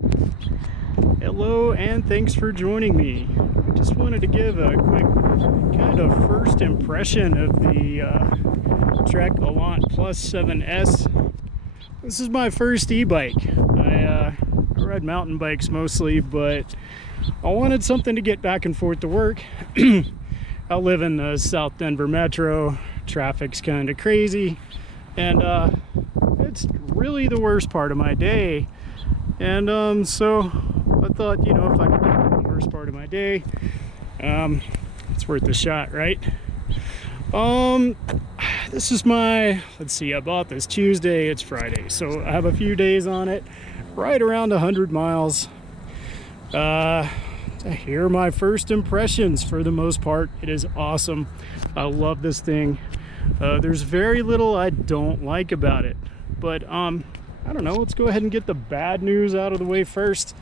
Hello and thanks for joining me. I just wanted to give a quick kind of first impression of the Trek Allant Plus 7S. This is my first e-bike. I ride mountain bikes mostly, but I wanted something to get back and forth to work. I live in the South Denver metro. Traffic's kind of crazy, and it's really the worst part of my day. And so I thought, you know, if I could get the worst part of my day, it's worth a shot, right? This is my, let's see, I bought this Tuesday, it's Friday, so I have a few days on it, right around 100 miles. Here are my first impressions. For the most part, it is awesome. I love this thing. There's very little I don't like about it, but I don't know, let's go ahead and get the bad news out of the way first.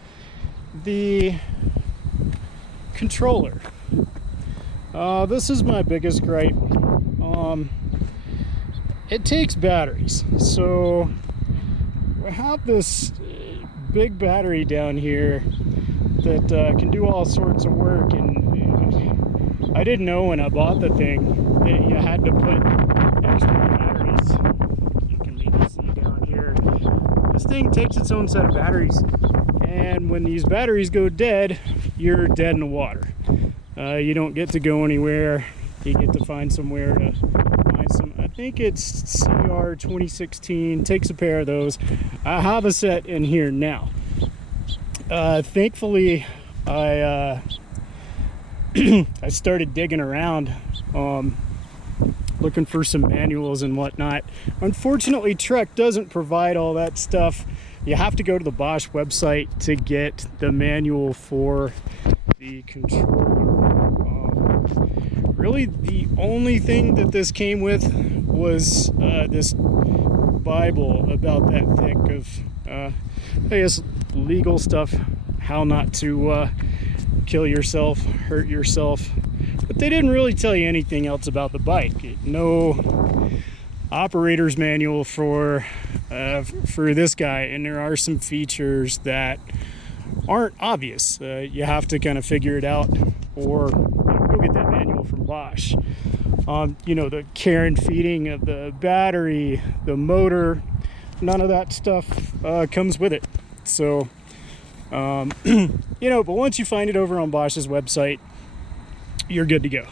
The controller. This is my biggest gripe. It takes batteries. So I have this big battery down here that can do all sorts of work, and I didn't know when I bought the thing that you had to put extra batteries. You can maybe see down here. This thing takes its own set of batteries, and when these batteries go dead, you're dead in the water. You don't get to go anywhere. You get to find somewhere to find some. I think it's CR 2016. Takes a pair of those. I have a set in here now. Thankfully, I I started digging around, looking for some manuals and whatnot. Unfortunately, Trek doesn't provide all that stuff. You have to go to the Bosch website to get the manual for the controller. Really, the only thing that this came with was this Bible about that thick of, I guess, legal stuff, how not to kill yourself, hurt yourself. But they didn't really tell you anything else about the bike. No operator's manual for this guy, and there are some features that aren't obvious. You have to kind of figure it out, or go get that manual from Bosch. You know, the care and feeding of the battery, the motor, none of that stuff comes with it. So you know, but once you find it over on Bosch's website, you're good to go.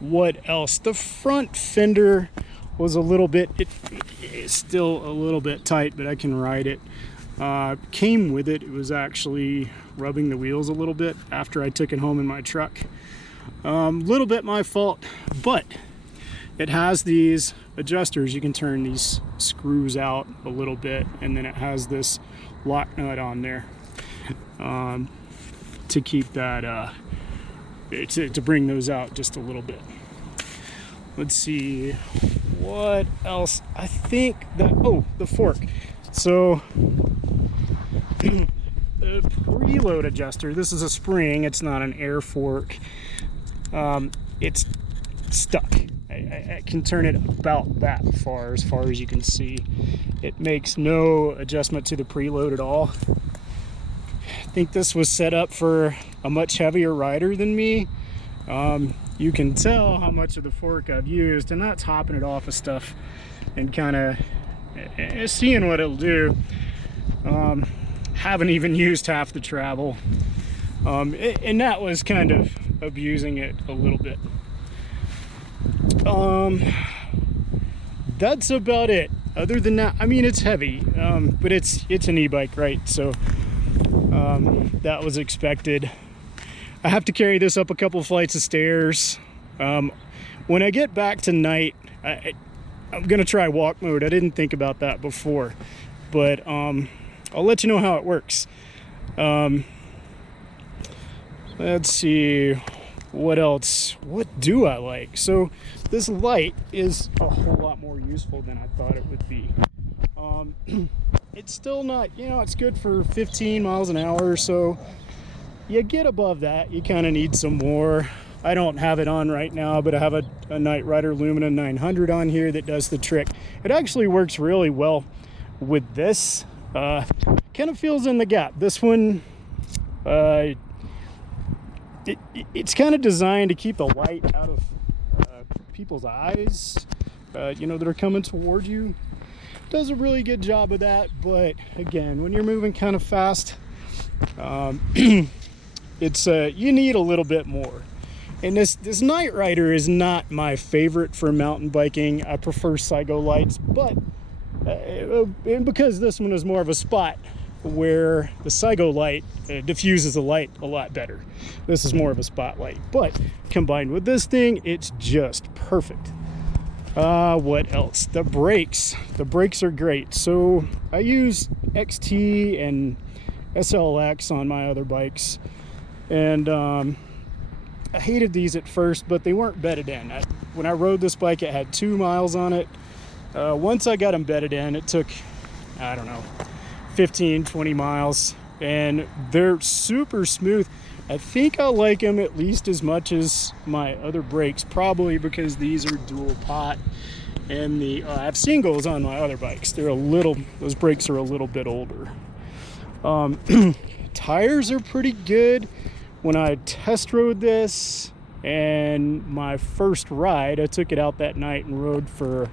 What else? The front fender was a little bit, it's still a little bit tight, but I can ride it. Came with it. It was actually rubbing the wheels a little bit after I took it home in my truck. Little bit my fault, but it has these adjusters. You can turn these screws out a little bit, and then it has this lock nut on there to keep that to bring those out just a little bit. Let's see what else. I think that, oh, the fork. So the preload adjuster, this is a spring, it's not an air fork. It's stuck. I can turn it about that far as you can see. It makes no adjustment to the preload at all. I think this was set up for a much heavier rider than me. You can tell how much of the fork I've used, and that's hopping it off of stuff and kind of seeing what it'll do. Haven't even used half the travel, and that was kind of abusing it a little bit. That's about it. Other than that, I mean, it's heavy, but it's an e-bike, right? So that was expected. I have to carry this up a couple flights of stairs. When I get back tonight, I'm gonna try walk mode. I didn't think about that before, but I'll let you know how it works. Let's see, what else? What do I like? So this light is a whole lot more useful than I thought it would be. It's still not, you know, it's good for 15 miles an hour or so. You get above that, you kind of need some more. I don't have it on right now, but I have a Night Rider Lumina 900 on here that does the trick. It actually works really well with this. kind of fills in the gap. This one, it's kind of designed to keep the light out of people's eyes, you know, that are coming toward you. Does a really good job of that, but again, when you're moving kind of fast, it's you need a little bit more. And this Night Rider is not my favorite for mountain biking. I prefer Saigo lights, but and because this one is more of a spot where the Saigo light diffuses the light a lot better. This is more of a spotlight, but combined with this thing, it's just perfect. What else? The brakes. The brakes are great. So I use XT and SLX on my other bikes, and I hated these at first, but they weren't bedded in. When I rode this bike, it had 2 miles on it. Once I got them bedded in, it took, I don't know, 15, 20 miles, and they're super smooth. I think I like them at least as much as my other brakes, probably because these are dual pot, and I have singles on my other bikes. Those brakes are a little bit older. Tires are pretty good. When I test rode this and my first ride, I took it out that night and rode for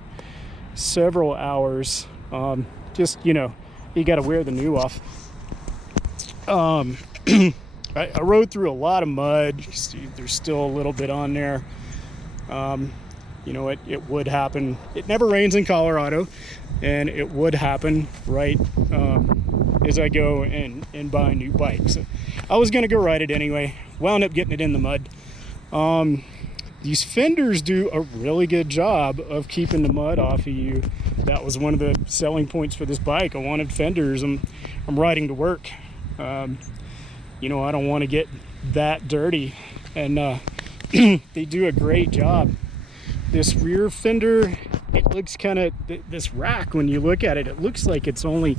several hours. Just, you know, you got to wear the new off. I rode through a lot of mud. There's still a little bit on there. You know, it would happen. It never rains in Colorado, and it would happen right as I go and buy a new bike. So I was gonna go ride it anyway. Wound up getting it in the mud. These fenders do a really good job of keeping the mud off of you. That was one of the selling points for this bike. I wanted fenders. I'm riding to work. You know, I don't want to get that dirty, and they do a great job. This rear fender, it looks kind of, this rack, when you look at it, it looks like it only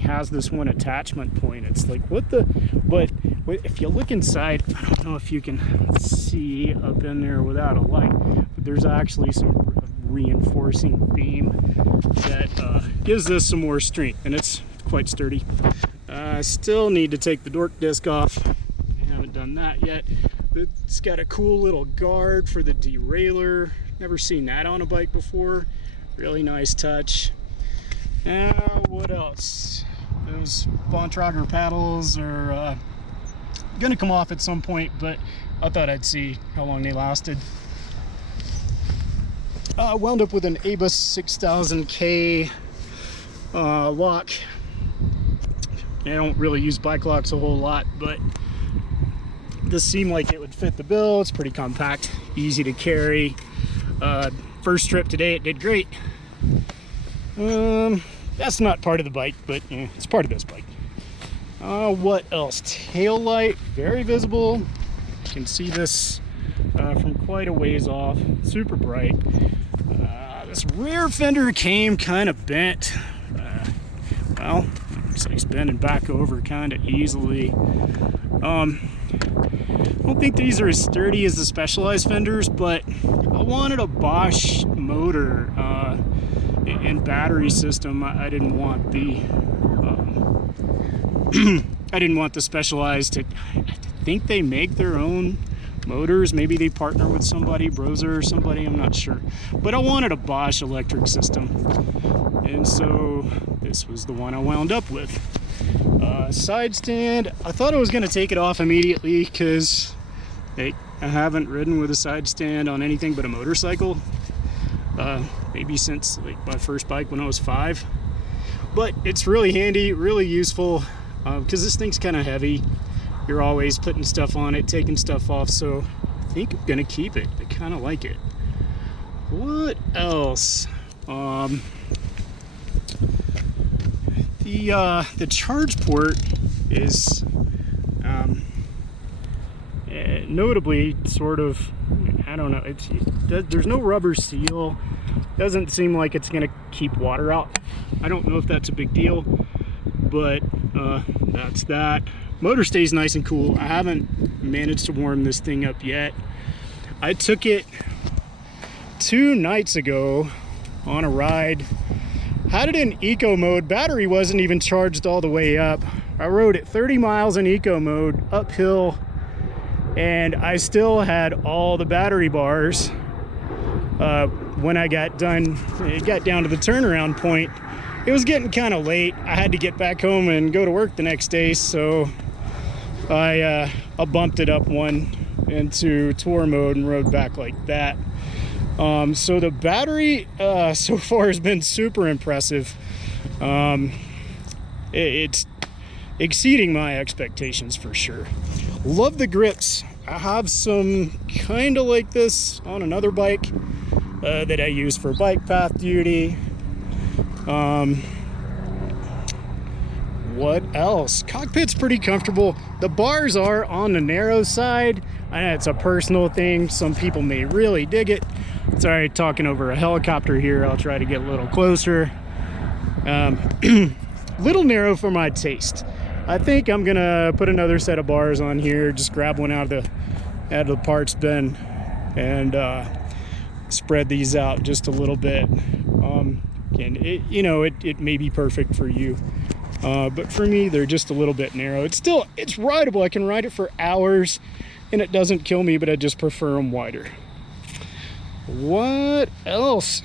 has this one attachment point. It's like, what the, but if you look inside, I don't know if you can see up in there without a light, but there's actually some reinforcing beam that gives this some more strength, and it's quite sturdy. I still need to take the dork disc off. I haven't done that yet. It's got a cool little guard for the derailleur. Never seen that on a bike before. Really nice touch. Now, what else? Those Bontrager paddles are gonna come off at some point, but I thought I'd see how long they lasted. Wound up with an Abus 6000K lock. I don't really use bike locks a whole lot, but this seemed like it would fit the bill. It's pretty compact, easy to carry. First trip today, it did great. That's not part of the bike, but it's part of this bike. What else? Tail light, very visible. You can see this from quite a ways off. Super bright. This rear fender came kind of bent. Well, looks like it's bending back over kind of easily. I don't think these are as sturdy as the Specialized fenders, but I wanted a Bosch motor and battery system. I didn't want the I didn't want the Specialized. I think they make their own motors. Maybe they partner with somebody, Brozer or somebody, I'm not sure. But I wanted a Bosch electric system, and so this was the one I wound up with. Side stand, I thought I was going to take it off immediately because I haven't ridden with a side stand on anything but a motorcycle, maybe since like my first bike when I was 5. But it's really handy, really useful, because this thing's kind of heavy. You're always putting stuff on it, taking stuff off, so I think I'm gonna keep it. I kind of like it. What else? The charge port is notably sort of, I don't know, there's no rubber seal. Doesn't seem like it's gonna keep water out. I don't know if that's a big deal, but that's that. Motor stays nice and cool. I haven't managed to warm this thing up yet. I took it 2 nights ago on a ride. Had it in eco mode. Battery wasn't even charged all the way up. I rode it 30 miles in eco mode uphill, and I still had all the battery bars. When I got done, it got down to the turnaround point. It was getting kind of late. I had to get back home and go to work the next day, so I bumped it up one into tour mode and rode back like that. So the battery so far has been super impressive. It's exceeding my expectations for sure. Love the grips. I have some kind of like this on another bike that I use for bike path duty. What else? Cockpit's pretty comfortable. The bars are on the narrow side. I know it's a personal thing. Some people may really dig it. Sorry, talking over a helicopter here. I'll try to get a little closer. Little narrow for my taste. I think I'm gonna put another set of bars on here. Just grab one out of the parts bin and spread these out just a little bit. And it may be perfect for you, but for me they're just a little bit narrow. It's rideable. I can ride it for hours and it doesn't kill me, but I just prefer them wider. What else?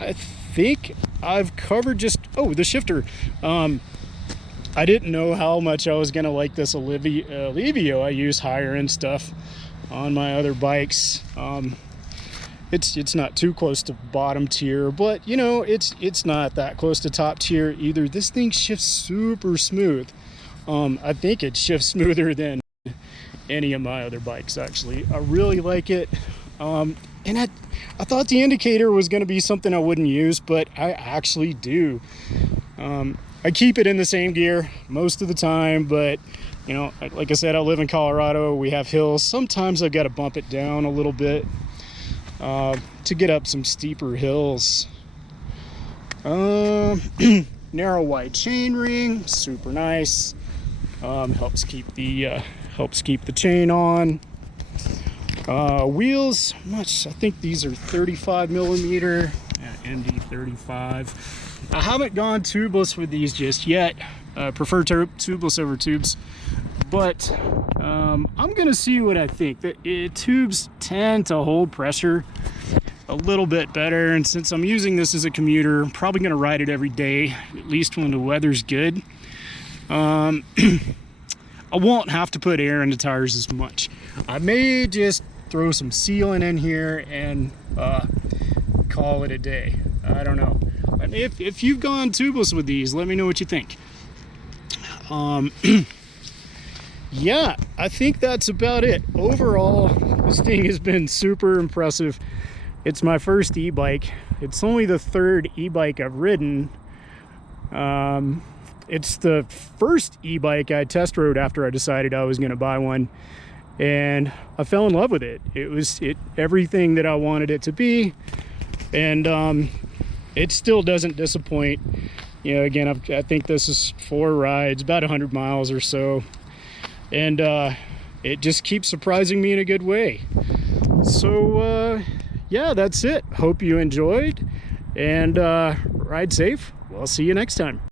I think I've covered the shifter. I didn't know how much I was gonna like this Alivio. I use higher end stuff on my other bikes. It's not too close to bottom tier, but it's not that close to top tier either. This thing shifts super smooth. I think it shifts smoother than any of my other bikes, actually. I really like it. And I thought the indicator was going to be something I wouldn't use, but I actually do. I keep it in the same gear most of the time, but like I said, I live in Colorado. We have hills. Sometimes I've got to bump it down a little bit to get up some steeper hills. Narrow wide chain ring, super nice. Helps keep the chain on. Wheels, I think these are 35 millimeter, ND 35. I haven't gone tubeless with these just yet. Prefer tubeless over tubes, but I'm gonna see what I think. Tubes tend to hold pressure a little bit better, and since I'm using this as a commuter, I'm probably gonna ride it every day, at least when the weather's good. I won't have to put air in the tires as much. I may just throw some sealant in here and call it a day. I don't know. If you've gone tubeless with these, let me know what you think. Yeah, I think that's about it. Overall, this thing has been super impressive. It's my first e-bike. It's only the third e-bike I've ridden. It's the first e-bike I test rode after I decided I was going to buy one, and I fell in love with it. It was everything that I wanted it to be, and it still doesn't disappoint. Again, I think this is 4 rides, about 100 miles or so, and it just keeps surprising me in a good way. So yeah, that's it. Hope you enjoyed, and ride safe. We'll see you next time.